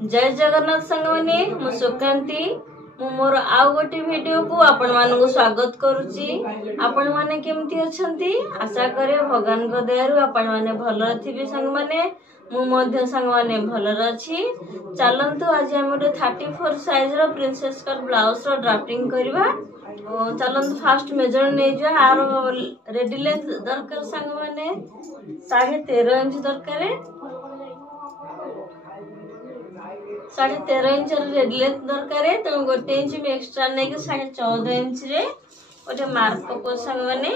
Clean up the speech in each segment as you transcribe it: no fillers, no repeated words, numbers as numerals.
जय जगन्नाथ संगमने मु सुकांती मु मोर आउ गोटे वीडियो को आपण मानक स्वागत करुची। आपण माने केमती अछंती आशा करे भगवान को दयारु आपण माने भलो थिबे संग माने मु मध्य संग माने भलो अछि। चलंतु आज हम 34 साइज रो प्रिंसेस कट ब्लाउज रो ड्राफ्टिंग करबा। चलंतु फास्ट मेजर नै जा आरो रेडी लेंथ दरकार संग माने 13.5 इंच दरकार। 13.5 इंच रेड लेंथ दरकार तो 1 इंच में एक्स्ट्रा नहीं कि 14.5 इंच रे गोटे मार्क को संग माने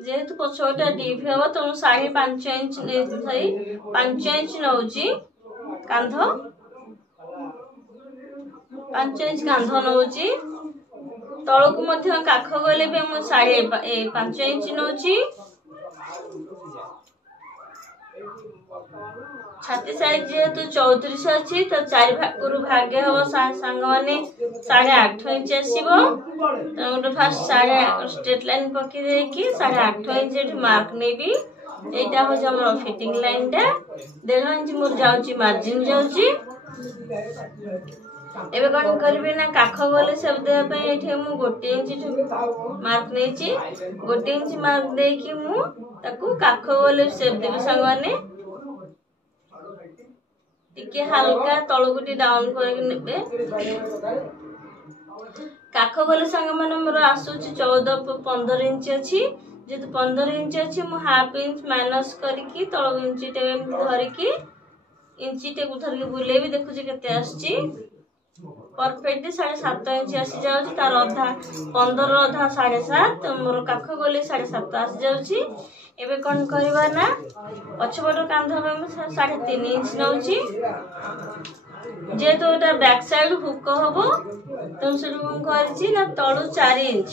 जेहेतु पछोटा डीप हे तो 5.5 इंच सॉरी 5 इंच नउची कांध 5 इंच कांध नउची तळकु मध्य काख गले पे मु 5.5 इंच नउची। छाती साइज जेहेतु 34 अछि तो 4 भागरु भागे हो संग माने 8.5 इंच आसीबो। तो फास्ट 8.5 स्ट्रेट लाइन पकी दे कि 8.5 इंच मार्क नेबी। एटा हो हमर फिटिंग लाइन टा 1.5 इंच मोर जाउची मार्जिन जाउची। एबे कौन करबे ना काख गले सब दे पे एठे मु 1 इंच मार्क नेची 1 इंच मार्क दे कि मु ताकू काख गले सेप देबे संग माने टिके हल्का तळगुटी डाउन करके नेबे। काख गले संग माने मोर आसुची 14-15 इंच अछि। जे 15 इंच अछि मु हाफ इंच माइनस करके तळ इंच टे धरि की इंच टे उधर के बुले भी देखु जे केते आछी परफेक्टली 7.5 इंच आसी जाउची। तार अधा 15 अधा 7.5 मोर काख गले 7.5 आसी जाउची। एबे कोन करबा ना पछबड कांध में 3.5 इंच नउची। जे तो एटा बैक साइड हुक होबो तो सेटु कोन करची ना तळु 4 इंच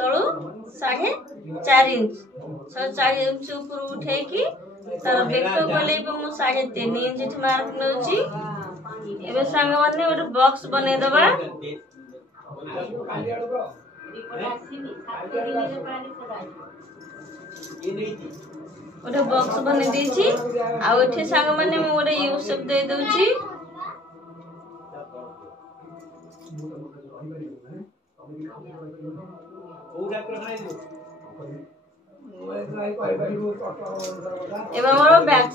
तळु 4.5 इंच 4 इंच ऊपर उठे की तार बेक गले पे मु 3.5 इंच मार्क नउची। एबे संग माने ओटे बॉक्स बने दबा। ओटे बॉक्स बने देछि आ ओठे संग माने मु ओटे यू शेप दे दउची। एबे मोर बैक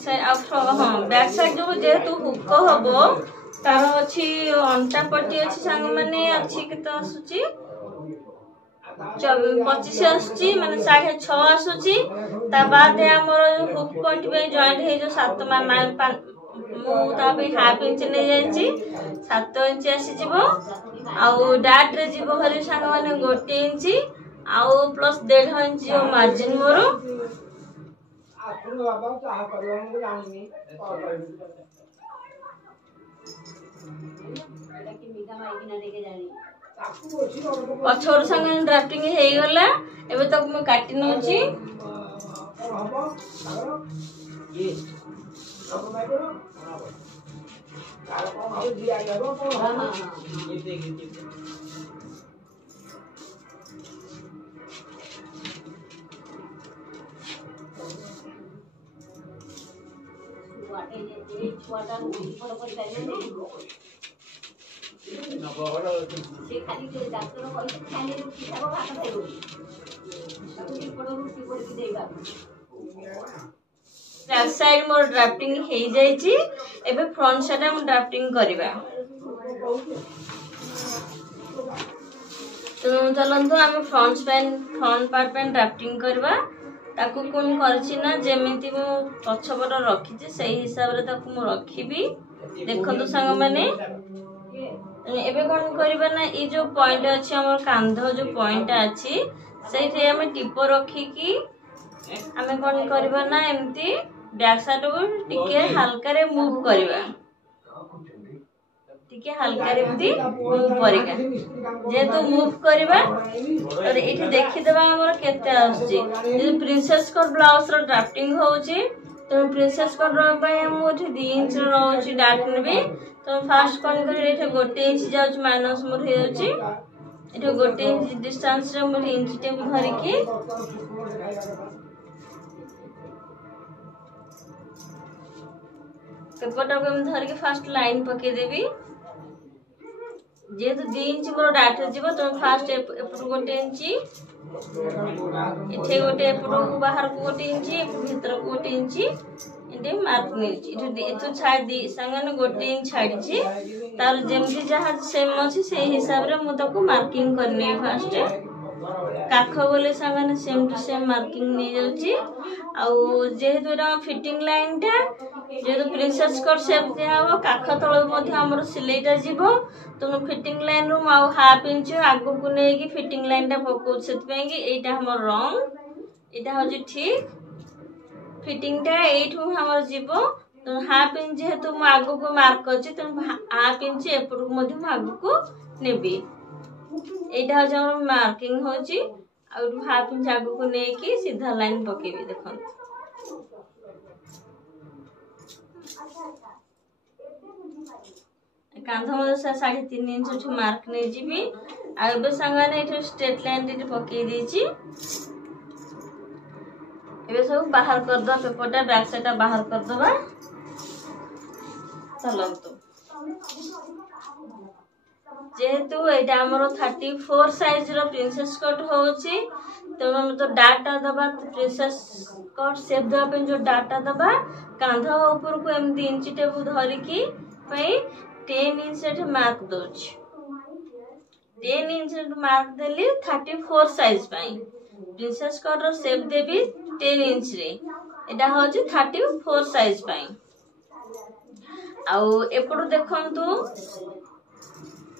साइड जो जेतु हुक होबो तार अछि अंटा पट्टी अछि संग माने अछि केते आसुची 25 आसुची माने 6.5 आसुची। ता बाद हमर हुक पट्टी पे जॉइंट हे जो 7 मु ता पे हाफ इंच ने जायछि 7 इंच आसी जिवो आ डाट रे जिवो हरि संग माने 1 इंच आउ प्लस 1.5 इंच जो मार्जिन मोर पछोर संग ड्राफ्टिंग हे गला। एबे तक मु काटी नउची। बैक साइड मोर ड्राफ्टिंग हे जायछि। एबे फ्रंट साइड हम ड्राफ्टिंग करबा। तो चलंतु हम फ्रंट पार्ट पे ड्राफ्टिंग करबा। ताकू कोन करछि ना जेमिति मु पछबड रखिछि सही हिसाब रे ताकू मु रखिबी। देखंतु संग माने एबे कोन करबा ना ई जो पॉइंट अछि हमर कांध जो पॉइंट अछि सेठी हम टिप रखी की हमें कोन करबा ना एम्ति बैक साइड को टिके हल्का रे मूव करबा। टिके हल्का रे एम्ति मूव करिका जे तो मूव करबा और एठी देखि देबा हमर केते आछि। जे प्रिंसेस कट ब्लाउज रो ड्राफ्टिंग होउची तो प्रिंसेस कट रो बाय हम ओठी 2 इंच रहउची डाट नेबे। तो फास्ट कोन करे एठी 1 इंच जाउची माइनस मोर हेउची एठो गोटे इंच डिस्टेंस रे मुझे इंच टेप धरिकी पेपरटा को धरिकी फास्ट लाइन पके देबी जेहेतु 2 इंच मोर डाट जीव तो फास्ट एपटू गोटे इंची एठे गोटे एपटू बाहर को गोटे इंची भीतर को गोटे इंची एटे मार्क नहीं एठू छाड़ दी संगने गोटे इंच छाड़ी तार जेमती जहाँ सेम अच्छी से हिसाब रे मु ताको मार्किंग करनी फास्ट काख बोले संगने सेम टू सेम मार्किंग नहीं जाउची आउ जेहेतु एटा फिटिंग लाइन टा जेहेतु प्रिंसेस कट शेप दिया हो काख तळ मध्ये हमर सिलेटा जीवो तो फिटिंग लाइन रू आउ हाफ इंच आगु को नै कि फिटिंग लाइन टा पको सेत पे कि एटा हमर रॉन्ग एटा हो जी ठीक फिटिंग टा एठू हमर जीवो तो हाफ इंच जेहेतु मु आगु को मार्क करछि तो हाफ इंच एपटू मध्ये मु आगु को नेबी एटा हो हमर मार्किंग होची आ हाफ इंच आगु को नै कि सीधा लाइन पकेबी देखन कांध मधे 3.5 इंच मार्क नहीं जीवी आबे संगाने एठो स्ट्रेट लाइन टे पके देची एबे सब बाहर कर दो पेपरटा बैक साइडटा बाहर कर दबा चलंतु जेहेतु एटा हमरो 34 साइज रो प्रिंसेस कट होची तो हम तो डाटा दबा प्रिंसेस कट शेप दबा पे जो डाटा दबा कांध ऊपर को एम 3 इंच टेबु धरि की पई 10 इंच मार्क दोच 10 इंच मार्क देली 34 साइज पाई प्रिंसेस कट रो शेप देबी 10 इंच रे एटा होची 34 साइज पाई आउ एपडू देखंतु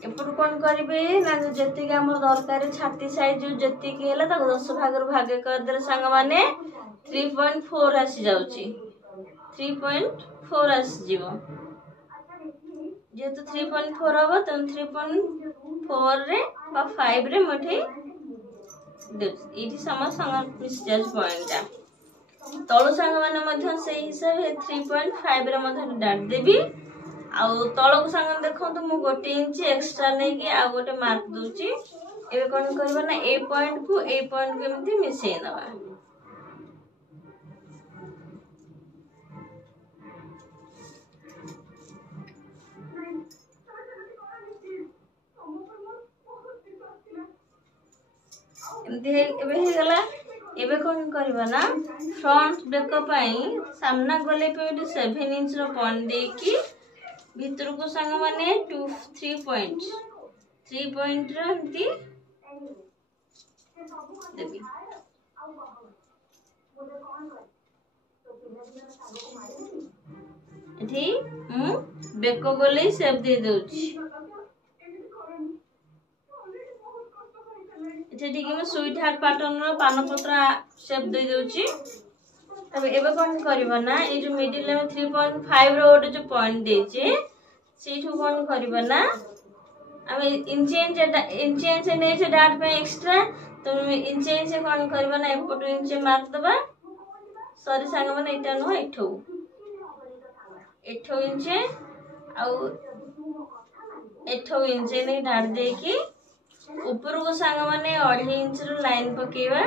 एपडू कोन करबे ना जति के हमर दरकारी छाती साइज जो जति के हला त 10 भाग रो भाग कर दे संग माने 3.4 आसी जाउची 3.4 आसी जीवो जेहेतु 3.4 हबो त 3.4 रे बा 5 रे मठे इटी सम संग मिसजज पॉइंट ता तळु संग माने मध्य से हिसाब 3.5 रे मध्य डाट देबी आउ तळु संग देखंतु मु गोटे इंच एक्स्ट्रा नै कि आ गोटे मार्क दोची एबे कोन करबा ना ए पॉइंट को एमती मिसै नबा एबे हे गला एबे कोन करबा ना फ्रंट बेक पई सामना गले पे 7 इंच रो पॉइंट दे की भीतर को संग माने 3 पॉइंट रो एंती देबी एठी मु बेक गले शेप दे दोची एठी ठीक में स्वीट हार्ट पैटर्न रो पानपत्र शेप दे दोची तबे एबे कोन करबा ना ए जो मिडिल में 3.5 रो ओटे जो पॉइंट देचे सेठू कोन करबा ना हमें इंच नै से डाट पे एक्स्ट्रा तो इंच कोन करबा ना एपटो इंच मार्क दबा सॉरी संग माने एटा न एठो इंच नै डाट दे की ऊपर को संग माने 2.5 इंच रो लाइन पकेवा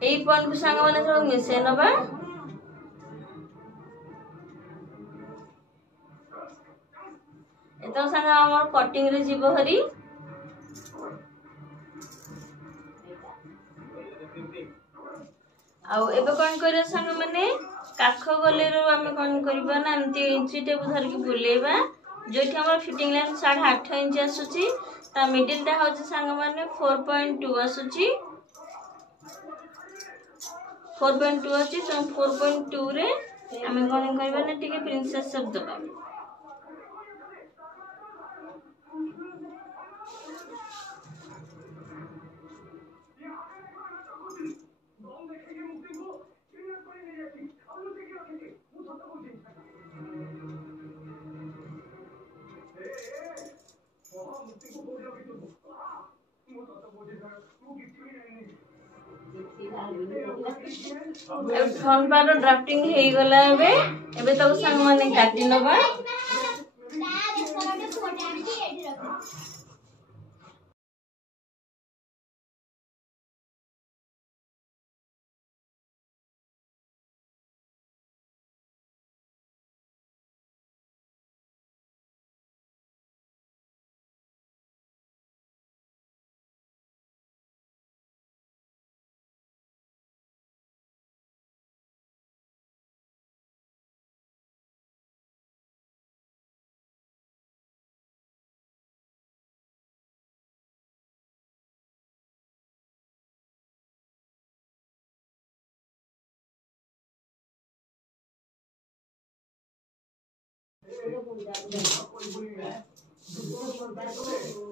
ए पॉइंट को संग माने सब मिसे नबा एतो संग हमर कटिंग रे जीव हरी आउ एबे कोन करे संग माने काख गले रो हम कोन करबा ना एंती इंच टेबु धर के बुलेबा जोठी हमर फिटिंग लाइन 8.5 इंच आसुची ता मिडिल टा हो संग माने 4.2 आसुची 4.2 अछि तो 4.2 रे हम कोन करबा ना टिके प्रिंसेस शब्द दबा फ्रंट पार्ट ड्राफ्टिंग हो गला एबे तब संग माने काटी नबा।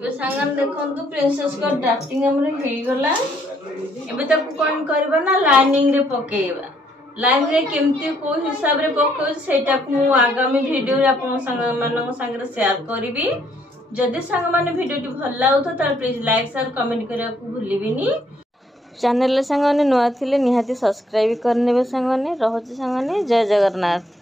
सांगन देखंतु प्रिंसेस का ड्राफ्टिंग हमरे हे गला। एबे ताकू कोन करबा ना लाइनिंग रे पकेबा। लाइन रे केमती को हिसाब रे पको सेटा को आगामी वीडियो रे आपन संग मानन संग रे शेयर करबी। जदि संग माने वीडियो टी भल लागो त प्लीज लाइक शेयर कमेंट करिया को भूलिबिनी। चैनल संग ने नवा थिले निहाती सब्सक्राइब करनेबे संग ने रहछि संग ने जय जगन्नाथ।